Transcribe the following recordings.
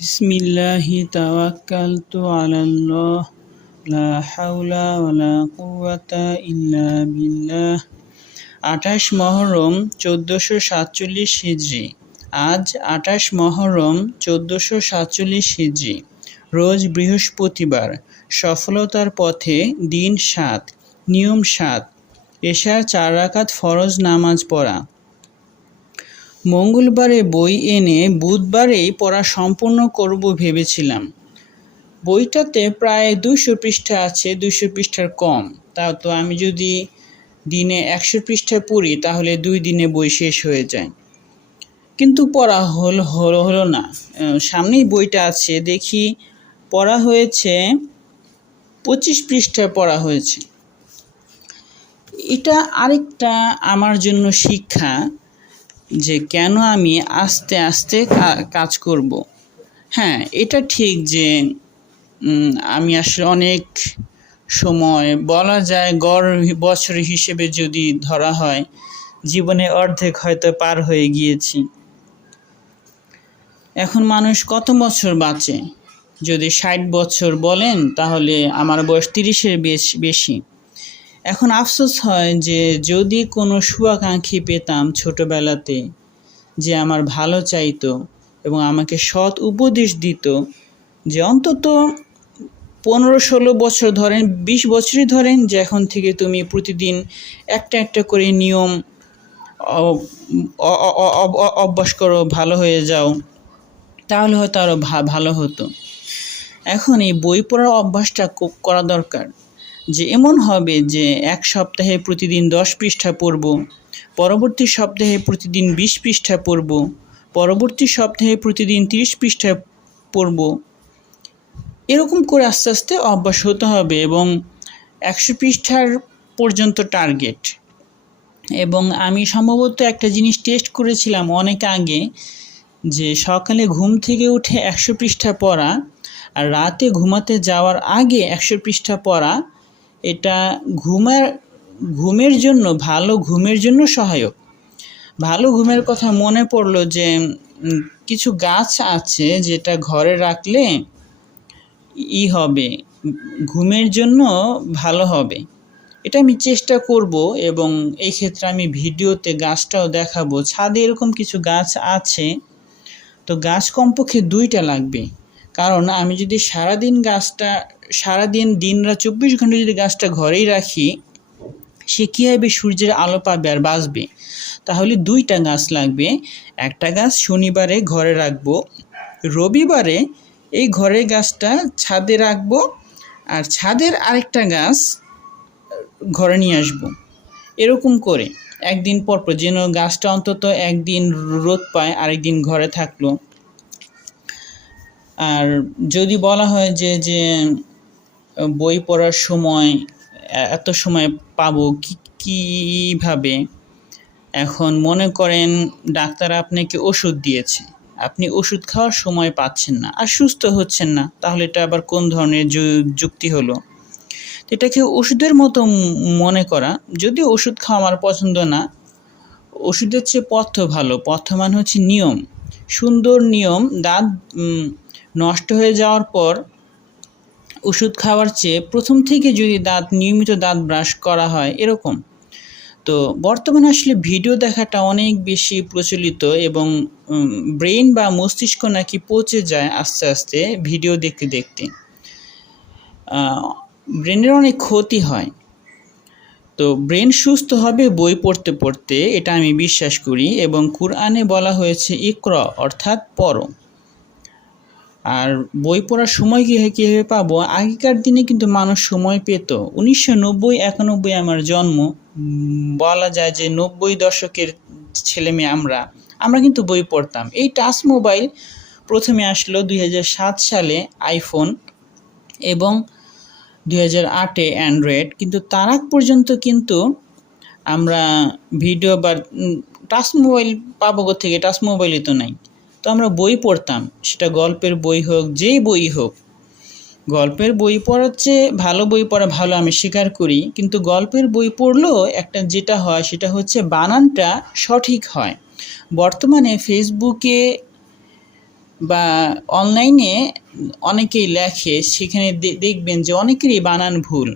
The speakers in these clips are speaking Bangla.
بسم الله توكلت على الله لا حول ولا قوة إلا بالله আঠাশ মহরম চোদ্দোশো সাতচল্লিশ হিজড়ি আজ আঠাশ মহরম চোদ্দোশো সাতচল্লিশ হিজড়ি রোজ বৃহস্পতিবার সফলতার পথে দিন সাত নিয়ম সাত এশার চার রাকাত ফরজ নামাজ পড়া মঙ্গলবারে বই এনে বুধবারেই পড়া সম্পূর্ণ করব ভেবেছিলাম। বইটাতে প্রায় দুশো পৃষ্ঠা আছে দুশো পৃষ্ঠার কম। তাও তো আমি যদি দিনে একশো পৃষ্ঠা পড়ি, তাহলে দুই দিনে বই শেষ হয়ে যায়। কিন্তু পড়া হল, হলো হলো না। সামনেই বইটা আছে, দেখি পড়া হয়েছে, পঁচিশ পৃষ্ঠা পড়া হয়েছে। এটা আরেকটা আমার জন্য শিক্ষা। যে কেন আমি আস্তে আস্তে কাজ করব। হ্যাঁ এটা ঠিক যে আমি আসলে অনেক সময় বলা যায় গড় বছর হিসেবে যদি ধরা হয়, জীবনে অর্ধেক হয়তো পার হয়ে গিয়েছি। এখন মানুষ কত বছর বাঁচে? যদি ষাট বছর বলেন, তাহলে আমার বয়স তিরিশের বেশ, বেশি। এখন আফসোস হয় যে যদি কোনো শুভাকাঙ্ক্ষী পেতাম ছোটবেলাতে যে আমার ভালো চাইতো এবং আমাকে সৎ উপদেশ দিত যে অন্তত পনেরো ষোলো বছর ধরেন, বিশ বছরই ধরেন যে এখন থেকে তুমি প্রতিদিন একটা একটা করে নিয়ম অভ্যাস করো, ভালো হয়ে যাও, তাহলে হয়তো আরও ভালো হতো। এখন এই বই পড়ার অভ্যাসটা করা দরকার। যে এমন হবে যে এক সপ্তাহে প্রতিদিন দশ পৃষ্ঠা পড়ব, পরবর্তী সপ্তাহে প্রতিদিন বিশ পৃষ্ঠা পড়ব, পরবর্তী সপ্তাহে প্রতিদিন তিরিশ পৃষ্ঠা পড়ব। এরকম করে আস্তে আস্তে অভ্যাস হতে হবে এবং একশো পৃষ্ঠার পর্যন্ত টার্গেট। এবং আমি সম্ভবত একটা জিনিস টেস্ট করেছিলাম অনেক আগে, যে সকালে ঘুম থেকে উঠে একশো পৃষ্ঠা পড়া আর রাতে ঘুমাতে যাওয়ার আগে একশো পৃষ্ঠা পড়া এটা ঘুমার, ঘুমের জন্য, ভালো ঘুমের জন্য সহায়ক। ভালো ঘুমের কথা মনে পড়ল যে কিছু গাছ আছে যেটা ঘরে রাখলে ই হবে, ঘুমের জন্য ভালো হবে। এটা আমি চেষ্টা করব এবং এই ক্ষেত্রে আমি ভিডিওতে গাছটাও দেখাবো। ছাদে এরকম কিছু গাছ আছে, তো গাছ কমপক্ষে দুইটা লাগবে। কারণ আমি যদি সারাদিন গাছটা, সারাদিন দিন রাত চব্বিশ ঘণ্টা যদি গাছটা ঘরেই রাখি, সে কীভাবে সূর্যের আলো পাবে আর বাঁচবে। তাহলে দুইটা গাছ লাগবে। একটা গাছ শনিবারে ঘরে রাখব, রবিবারে এই ঘরের গাছটা ছাদে রাখব আর ছাদের আরেকটা গাছ ঘরে নিয়ে আসব। এরকম করে। একদিন পর পর যেন গাছটা অন্তত একদিন রোদ পায়, আরেকদিন ঘরে থাকল। আর যদি বলা হয় যে যে, বই পড়ার সময়, এত সময় পাবো, কি, কীভাবে? এখন মনে করেন ডাক্তার আপনাকে ওষুধ দিয়েছে। আপনি ওষুধ খাওয়ার সময় পাচ্ছেন না আর সুস্থ হচ্ছেন না। তাহলে এটা আবার কোন ধরনের যুক্তি হলো? এটাকে ওষুধের মতো মনে করা। যদি ওষুধ খাওয়া আমার পছন্দ না। ওষুধের চেয়ে পথ্য ভালো। পথ্য মানে হচ্ছে নিয়ম। সুন্দর নিয়ম, দাঁত নষ্ট হয়ে যাওয়ার পর ওষুধ খাওয়ার চেয়ে প্রথম থেকে যদি দাঁত, নিয়মিত দাঁত ব্রাশ করা হয়, এরকম। তো বর্তমানে আসলে ভিডিও দেখাটা অনেক বেশি প্রচলিত এবং ব্রেন বা মস্তিষ্ক নাকি পচে যায় আস্তে আস্তে ভিডিও দেখতে দেখতে। ব্রেনের অনেক ক্ষতি হয়। তো ব্রেন সুস্থ হবে বই পড়তে পড়তে, এটা আমি বিশ্বাস করি এবং কুরআনে বলা হয়েছে, ইকর অর্থাৎ পড়ো। আর বই পড়ার সময় কী কীভাবে পাবো? আগেকার দিনে কিন্তু মানুষ সময় পেত। উনিশশো নব্বই, একানব্বই আমার জন্ম। বলা যায় যে নব্বই দশকের ছেলে মেয়ে আমরা। আমরা কিন্তু বই পড়তাম। এই টাচ মোবাইল প্রথমে আসলো দুই হাজার সাত সালে আইফোন এবং দুই হাজার আটে অ্যান্ড্রয়েড। কিন্তু তার আগ পর্যন্ত কিন্তু আমরা ভিডিও বা টাচ মোবাইল পাবো থেকে টাচ মোবাইলই তো নাই। তো আমরা বই পড়তাম। সেটা গল্পের বই হোক, যেই বই হোক। গল্পের বই পড়ার চেয়ে ভালো বই পড়া ভালো আমি স্বীকার করি। কিন্তু গল্পের বই পড়লেও একটা যেটা হয়, সেটা হচ্ছে বানানটা সঠিক হয়। বর্তমানে ফেসবুকে বা অনলাইনে অনেকেই লেখে, সেখানে দেখবেন যে অনেকেরই বানান ভুল।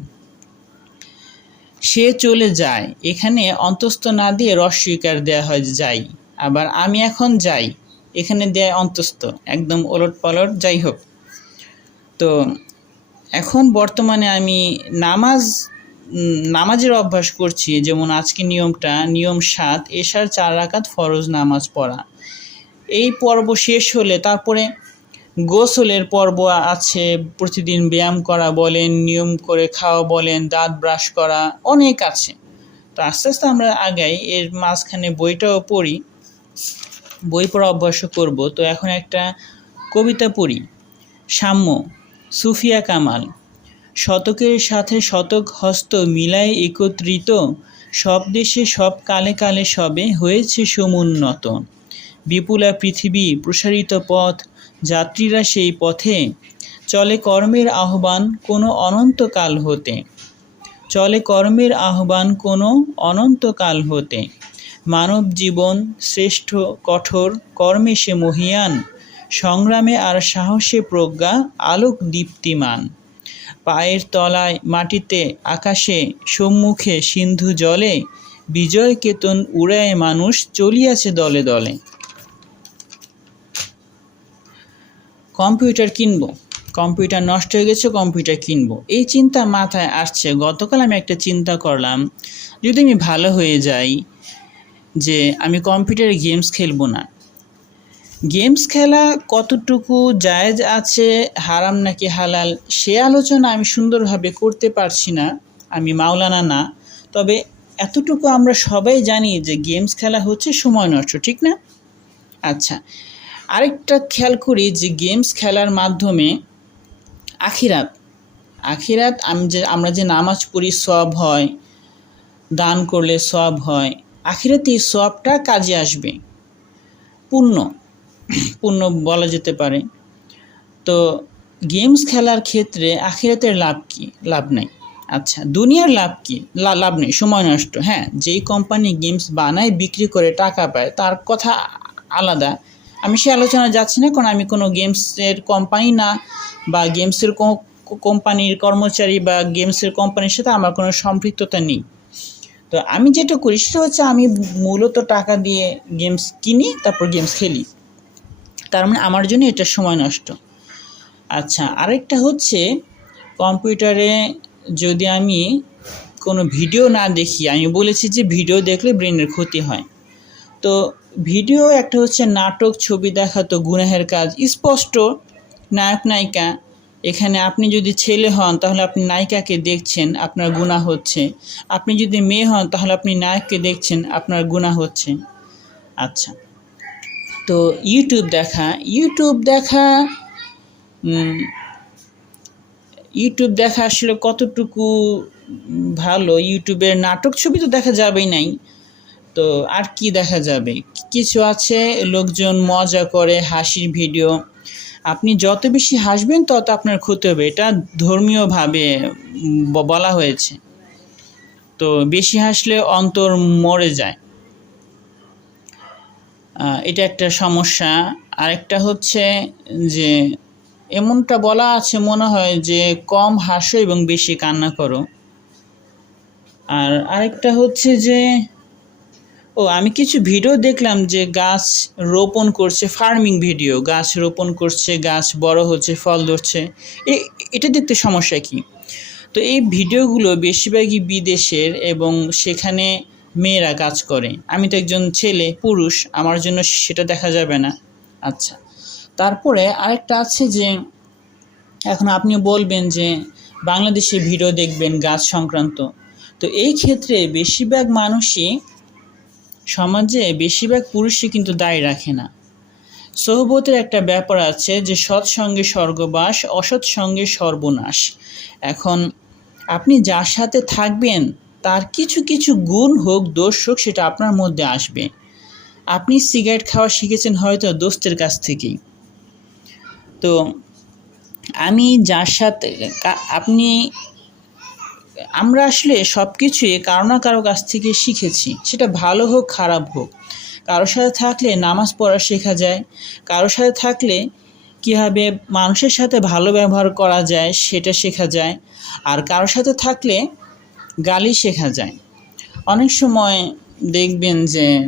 সে চলে যায়। এখানে অন্তস্থ না দিয়ে রস্বীকার দেওয়া হয় যাই। আবার আমি এখন যাই। এখানে দেয় অন্তস্থ, একদম ওলট পালট যাই হোক। তো এখন বর্তমানে আমি নামাজ, নামাজের অভ্যাস করছি, যেমন আজকে নিয়মটা, নিয়ম সাত, এশার চার রাকাত ফরজ নামাজ পড়া। এই পর্ব শেষ হলে তারপরে গোসলের পর্ব আছে, প্রতিদিন ব্যায়াম করা বলেন, নিয়ম করে খাওয়া বলেন, দাঁত ব্রাশ করা, অনেক আছে। তো আস্তে আস্তে আমরা আগাই, এর মাঝখানে বইটাও পড়ি। বই পড়া অভ্যাস করব, তো এখন একটা কবিতা পড়ি। সাম্য, সুফিয়া কামাল। শতকের সাথে শতক হস্ত মিলায় একত্রিত, সব দেশে সব কালে কালে সবে হয়েছে সমুন্নত। বিপুলা পৃথিবী প্রসারিত পথ, যাত্রীরা সেই পথে। চলে কর্মের আহ্বান কোনো অনন্তকাল হতে। চলে কর্মের আহ্বান কোনো অনন্তকাল হতে। মানব জীবন শ্রেষ্ঠ, কঠোর, কর্মে সে মহিয়ান, সংগ্রামে আর সাহসে প্রজ্ঞা, আলোক দীপ্তিমান। পায়ের তলায়, মাটিতে, আকাশে, সম্মুখে, সিন্ধু জলে, বিজয় কেতন উড়ায় মানুষ, চলিয়াছে দলে দলে। কম্পিউটার কিনব। কম্পিউটার নষ্ট হয়ে গেছে, কম্পিউটার কিনব। এই চিন্তা মাথায় আসছে। গতকাল আমি একটা চিন্তা করলাম, যদি আমি ভালো হয়ে যাই যে আমি কম্পিউটারে গেমস খেলব না। গেমস খেলা কতটুকু জায়েজ আছে, হারাম নাকি হালাল, সে আলোচনা আমি সুন্দরভাবে করতে পারছি না, আমি মাওলানা না। তবে এতটুকু আমরা সবাই জানি যে গেমস খেলা হচ্ছে সময় নষ্ট, ঠিক না? আচ্ছা আরেকটা খেয়াল করি যে গেমস খেলার মাধ্যমে আখিরাত আখিরাত আমি যে, আমরা যে নামাজ পড়ি সব হয়, দান করলে সব হয় আখিরাতে এই সবটা কাজে আসবে। পুণ্য পুণ্য বলা যেতে পারে। তো গেমস খেলার ক্ষেত্রে আখিরাতের লাভ কি? লাভ নেই। আচ্ছা দুনিয়ার লাভ কি? লাভ নেই, সময় নষ্ট। হ্যাঁ যেই কোম্পানি গেমস বানায়, বিক্রি করে, টাকা পায়, তার কথা আলাদা। আমি সে আলোচনা যাচ্ছি না, কারণ আমি কোনো গেমসের কোম্পানি না, বা গেমসের কোম্পানির কর্মচারী, বা গেমসের কোম্পানির সাথে আমার কোনো সম্পৃক্ততা নেই। তো আমি যেটা করি সেটা হচ্ছে আমি মূলত টাকা দিয়ে গেমস কিনি, তারপর গেমস খেলি। তার মানে আমার জন্য এটা সময় নষ্ট। আচ্ছা আরেকটা হচ্ছে কম্পিউটারে যদি আমি কোনো ভিডিও না দেখি, আমি বলেছি যে ভিডিও দেখলে ব্রেনের ক্ষতি হয়। তো ভিডিও একটা হচ্ছে নাটক, ছবি দেখা তো গুনাহের কাজ। স্পষ্ট নায়ক নায়িকা এখানে আপনি যদি ছেলে হন, তাহলে আপনি নায়িকাকে দেখছেন, আপনার গুনাহ হচ্ছে। আপনি যদি মেয়ে হন, তাহলে আপনি নায়ককে দেখছেন, আপনার গুনাহ হচ্ছে। আচ্ছা। তো ইউটিউব দেখা ইউটিউব দেখা ইউটিউব দেখা আসলে কতটুকু ভালো? ইউটিউবের নাটক ছবি তো দেখা যাবেই নাই। তো আর কি দেখা যাবে? কিছু আছে? লোকজন মজা করে, হাসির ভিডিও। আপনি যত বেশি হাসবেন, তত আপনার ক্ষতি হবে। এটা ধর্মীয়ভাবে বলা হয়েছে। তো বেশি হাসলে অন্তর মরে যায়। এটা একটা সমস্যা। আরেকটা হচ্ছে যে, এমনটা বলা আছে, মনে হয় যে, কম হাসো এবং বেশি কান্না করো। আর আরেকটা হচ্ছে যে ও, আমি কিছু ভিডিও দেখলাম যে গাছ রোপণ করছে ফার্মিং ভিডিও গাছ রোপণ করছে, গাছ বড় হচ্ছে, ফল ধরছে। এটা দেখতে সমস্যা কি? তো এই ভিডিওগুলো বেশিরভাগই বিদেশের এবং সেখানে মেয়েরা কাজ করে। আমি তো একজন ছেলে, পুরুষ, আমার জন্য সেটা দেখা যাবে না। আচ্ছা তারপরে আরেকটা আছে যে, এখন আপনি বলবেন যে বাংলাদেশে ভিডিও দেখবেন গাছ সংক্রান্ত। তো এই ক্ষেত্রে বেশিরভাগ মানুষই সমাজে বেশিরভাগ পুরুষই কিন্তু দায় রাখে না। সোহবতের একটা ব্যাপার আছে যে সৎ সঙ্গে স্বর্গবাস, অসৎ সঙ্গে সর্বনাশ। এখন আপনি যার সাথে থাকবেন, তার কিছু কিছু গুণ হোক, দোষ হোক, সেটা আপনার মধ্যে আসবে। আপনি সিগারেট খাওয়া শিখেছেন হয়তো দোস্তের কাছ থেকেই। তো আমি যার সাথে আপনি আমরা আসলে সব কিছুই কারও না কারও কাছ থেকে শিখেছি। সেটা ভালো হোক, খারাপ হোক। কারোর সাথে থাকলে নামাজ পড়া শেখা যায়। কারোর সাথে থাকলে কীভাবে মানুষের সাথে ভালো ব্যবহার করা যায়, সেটা শেখা যায়। আর কারোর সাথে থাকলে গালি শেখা যায়। অনেক সময় দেখবেন যে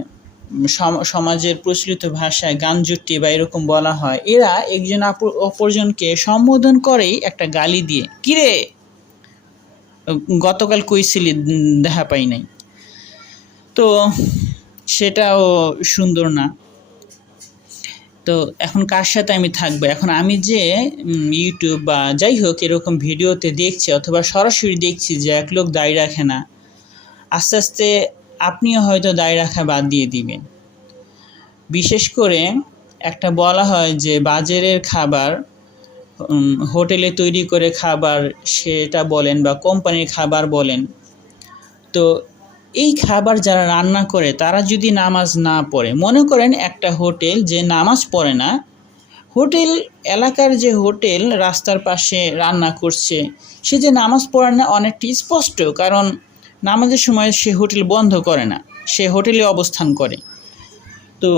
সম- সমাজের প্রচলিত ভাষায় গান জুটি বা এরকম বলা হয়। এরা একজন অপর অপরজনকে সম্বোধন করেই একটা গালি দিয়ে, কিরে গতকাল কইছিলি উম, দেখা পাই নাই। তো সেটাও সুন্দর না। তো এখন কার সাথে আমি থাকব? এখন আমি যে ইউটিউব বা যাই হোক এরকম ভিডিওতে দেখছি অথবা সরাসরি দেখছি যে এক লোক দাড়ি রাখে না আস্তে আস্তে আপনিও হয়তো দাড়ি রাখা বাদ দিয়ে দিবেন। বিশেষ করে একটা বলা হয় যে বাজারের খাবার হোটেলে তৈরি করে খাবার সেটা বলেন বা কোম্পানির খাবার বলেন। তো এই খাবার যারা রান্না করে, তারা যদি নামাজ না পড়ে, মনে করেন একটা হোটেল যে নামাজ পড়ে না, হোটেল, এলাকার যে হোটেল রাস্তার পাশে রান্না করছে, সে যে নামাজ পড়ে না অনেকটি স্পষ্ট, কারণ নামাজের সময় সে হোটেল বন্ধ করে না, সে হোটেলে অবস্থান করে। তো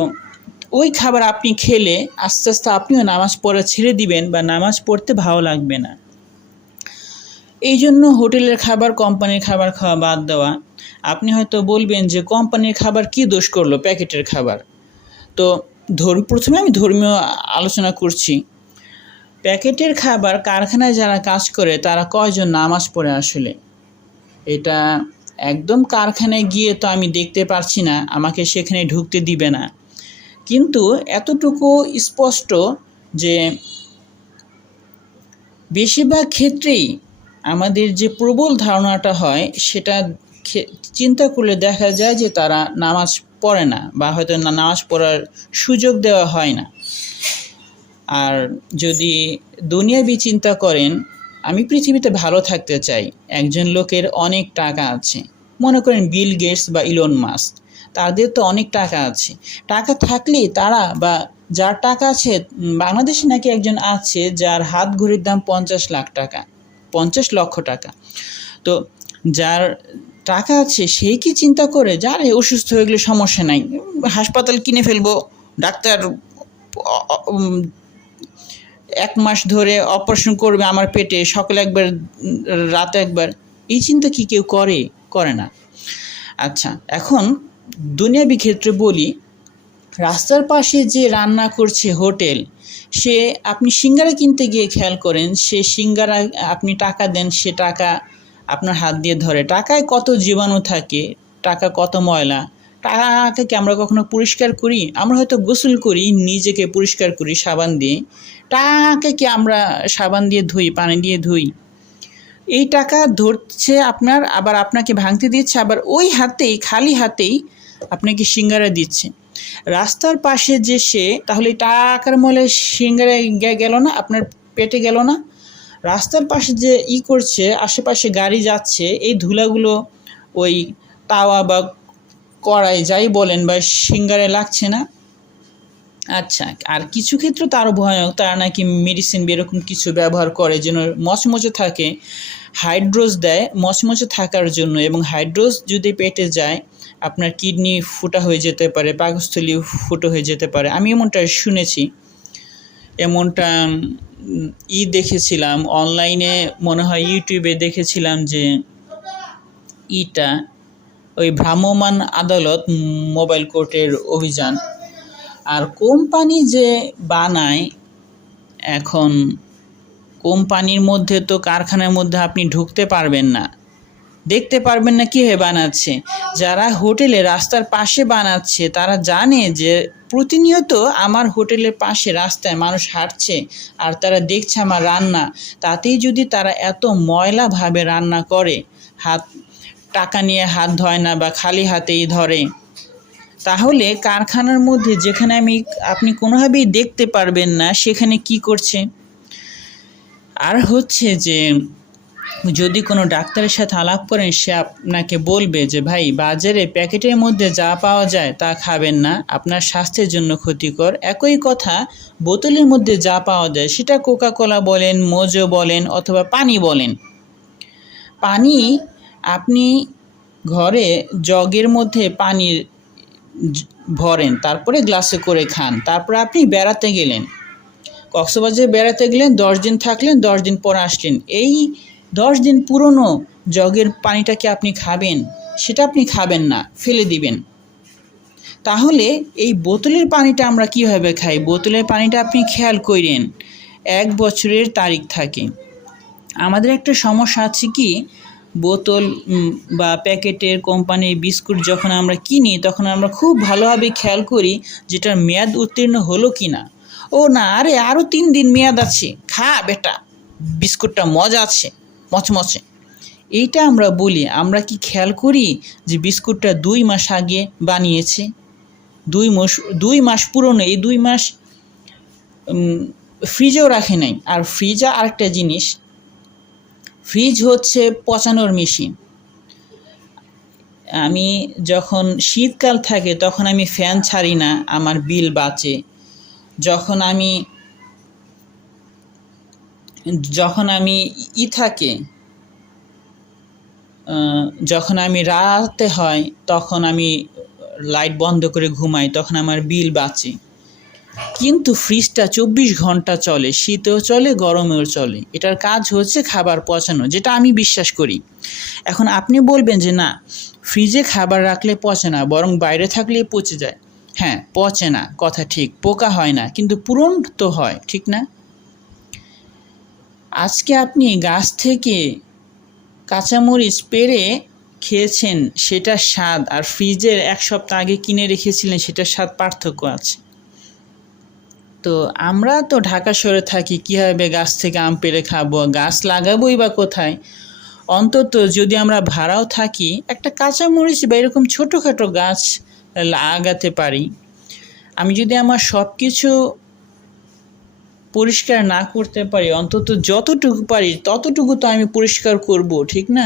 ওই খাবার আপনি খেলে আস্তে আস্তে আপনিও নামাজ পড়া ছেড়ে দিবেন বা নামাজ পড়তে ভালো লাগবে না। এই জন্য হোটেলের খাবার, কোম্পানির খাবার খাওয়া বাদ দেওয়া। আপনি হয়তো বলবেন যে কোম্পানির খাবার কি দোষ করল, প্যাকেটের খাবার? তো ধর্ম প্রথমে আমি ধর্মীয় আলোচনা করছি। প্যাকেটের খাবার কারখানায় যারা কাজ করে, তারা কয়জন নামাজ পড়ে আসলে? এটা একদম কারখানায় গিয়ে তো আমি দেখতে পারছি না, আমাকে সেখানে ঢুকতে দিবে না। কিন্তু এতটুকু স্পষ্ট যে বেশিরভাগ ক্ষেত্রেই আমাদের যে প্রবল ধারণাটা হয়, সেটা চিন্তা করলে দেখা যায় যে তারা নামাজ পড়ে না বা হয়তো নামাজ পড়ার সুযোগ দেওয়া হয় না। আর যদি দুনিয়াবি চিন্তা করেন, আমি পৃথিবীতে ভালো থাকতে চাই, একজন লোকের অনেক টাকা আছে। মনে করেন বিল গেটস বা ইলন মাস্ক। তাদের তো অনেক টাকা আছে। টাকা থাকলেই তারা বা যার টাকা আছে বাংলাদেশে নাকি একজন আছে যার হাত ঘড়ির দাম পঞ্চাশ লাখ টাকা, পঞ্চাশ লক্ষ টাকা। তো যার টাকা আছে সেই কি চিন্তা করে যার অসুস্থ হয়ে গেলে সমস্যা নাই, হাসপাতাল কিনে ফেলব, ডাক্তার এক মাস ধরে অপারেশন করবে আমার পেটে, সকালে একবার রাতে একবার। এই চিন্তা কি কেউ করে করে না। আচ্ছা এখন দুনিয়াবি ক্ষেত্রে বলি, রাস্তার পাশে যে রান্না করছে হোটেল, সে আপনি সিঙ্গারা কিনতে গিয়ে খেয়াল করেন, সে সিঙ্গারা আপনি টাকা দেন, সে টাকা আপনার হাত দিয়ে ধরে। টাকায় কত জীবাণু থাকে, টাকা কত ময়লা, টাকাকে আমরা কখনো পরিষ্কার করি? আমরা হয়তো গোসল করি, নিজেকে পরিষ্কার করি সাবান দিয়ে। টাকাকে কি আমরা সাবান দিয়ে ধুই, পানি দিয়ে ধুই? এই টাকা ধরছে আপনার, আবার আপনাকে ভাঙতে দিচ্ছে, আবার ওই হাতেই, খালি হাতেই আপনাকে সিঙ্গারা দিচ্ছে। রাস্তার পাশে যে সে, তাহলে টাকার মলে সিঙ্গারায় গে- গেল না? আপনার পেটে গেল না? রাস্তার পাশে যে ই করছে, আশেপাশে গাড়ি যাচ্ছে, এই ধুলাগুলো ওই তাওয়া বা কড়াই যাই বলেন বা সিঙ্গারায় লাগছে না? আচ্ছা আর কিছু ক্ষেত্রে তো আরও ভয়ানক তারা নাকি মেডিসিন এরকম কিছু ব্যবহার করে যেন মচমচে থাকে। হাইড্রোজ দেয় মচমচে থাকার জন্য এবং হাইড্রোজ যদি পেটে যায় আপনার কিডনি ফুটা হয়ে যেতে পারে, পাকস্থলী ফুটো হয়ে যেতে পারে। আমি এমনটা শুনেছি, এমনটা ই দেখেছিলাম, অনলাইনে মনে হয় ইউটিউবে দেখেছিলাম যে ইটা ওই ভ্রাম্যমাণ আদালত মোবাইল কোর্টের অভিযান। আর কোম্পানি যে বানায়, এখন কোম্পানির মধ্যে তো কারখানার মধ্যে আপনি ঢুকতে পারবেন না। দেখতে পারবেন না কীভাবে বানাচ্ছে। যারা হোটেলে রাস্তার পাশে বানাচ্ছে, তারা জানে যে প্রতিনিয়ত আমার হোটেলের পাশে রাস্তায় মানুষ হাঁটছে আর তারা দেখছে আমার রান্না। তাতেই যদি তারা এত ময়লাভাবে রান্না করে, হাত, টাকা নিয়ে হাত ধয় না বা খালি হাতেই ধরে, তাহলে কারখানার মধ্যে যেখানে আমি, আপনি কোনোভাবেই দেখতে পারবেন না সেখানে কি করছে? আর হচ্ছে যে যদি কোনো ডাক্তারের সাথে আলাপ করেন, সে আপনাকে বলবে যে, ভাই, বাজারে প্যাকেটের মধ্যে যা পাওয়া যায় তা খাবেন না। আপনার স্বাস্থ্যের জন্য ক্ষতিকর। একই কথা, বোতলের মধ্যে যা পাওয়া যায়, সেটা কোকা কোলা বলেন, মোজো বলেন, অথবা পানি বলেন। পানি, আপনি ঘরে জগের মধ্যে পানির ভরেন, তারপরে গ্লাসে করে খান। তারপরে আপনি বেড়াতে গেলেন। কক্সবাজারে বেড়াতে গেলেন, দশ দিন থাকলেন, দশ দিন পরে আসলেন। এই দশ দিন পুরনো জগের পানিটাকে আপনি খাবেন, সেটা আপনি খাবেন না, ফেলে দিবেন। তাহলে এই বোতলের পানিটা আমরা কীভাবে খাই? বোতলের পানিটা আপনি খেয়াল করেন এক বছরের তারিখ থাকে। আমাদের একটা সমস্যা আছে কি? বোতল বা প্যাকেটের কোম্পানির বিস্কুট যখন আমরা কিনি, তখন আমরা খুব ভালোভাবে খেয়াল করি যেটার মেয়াদ উত্তীর্ণ হলো কি না ও না, আরে আরও তিন দিন মেয়াদ আছে। খা বেটা, বিস্কুটটা মজা আছে। মচমচে। এইটা আমরা বলি, আমরা কি খেয়াল করি যে বিস্কুটটা দুই মাস আগে বানিয়েছে? দুই মাস দুই মাস পুরনো, এই দুই মাস ফ্রিজেও রাখে নাই। আর ফ্রিজে আরেকটা জিনিস ফ্রিজ হচ্ছে পচানোর মেশিন আমি যখন শীতকাল থাকে তখন আমি ফ্যান ছাড়ি না, আমার বিল বাঁচে। যখন আমি যখন আমি ই থাকে যখন আমি রাতে হয়, তখন আমি লাইট বন্ধ করে ঘুমাই, তখন আমার বিল বাঁচে। কিন্তু ফ্রিজটা চব্বিশ ঘণ্টা চলে, শীতেও চলে, গরমেও চলে। এটার কাজ হচ্ছে খাবার পচানো, যেটা আমি বিশ্বাস করি। এখন আপনি বলবেন যে, না, ফ্রিজে খাবার রাখলে পচে না, বরং বাইরে থাকলে পচে যায়। হ্যাঁ পচে না, কথা ঠিক, পোকা হয় না, কিন্তু পূরণ তো হয়, ঠিক না? আজকে আপনি গাছ থেকে কাঁচামরিচ পেরে খেয়েছেন, সেটার স্বাদ আর ফ্রিজের এক সপ্তাহ আগে কিনে রেখেছিলেন, সেটার স্বাদ পার্থক্য আছে। তো আমরা তো ঢাকা শহরে থাকি, কীভাবে গাছ থেকে আম পেড়ে খাব, গাছ লাগাবোই বা কোথায়? অন্তত যদি আমরা ভাড়াও থাকি, একটা কাঁচামরিচ বা এরকম ছোটোখাটো গাছ লাগাতে পারি। আমি যদি আমার সব কিছু পরিষ্কার না করতে পারি অন্তত যতটুকু পারি ততটুকু তো আমি পরিষ্কার করব ঠিক না?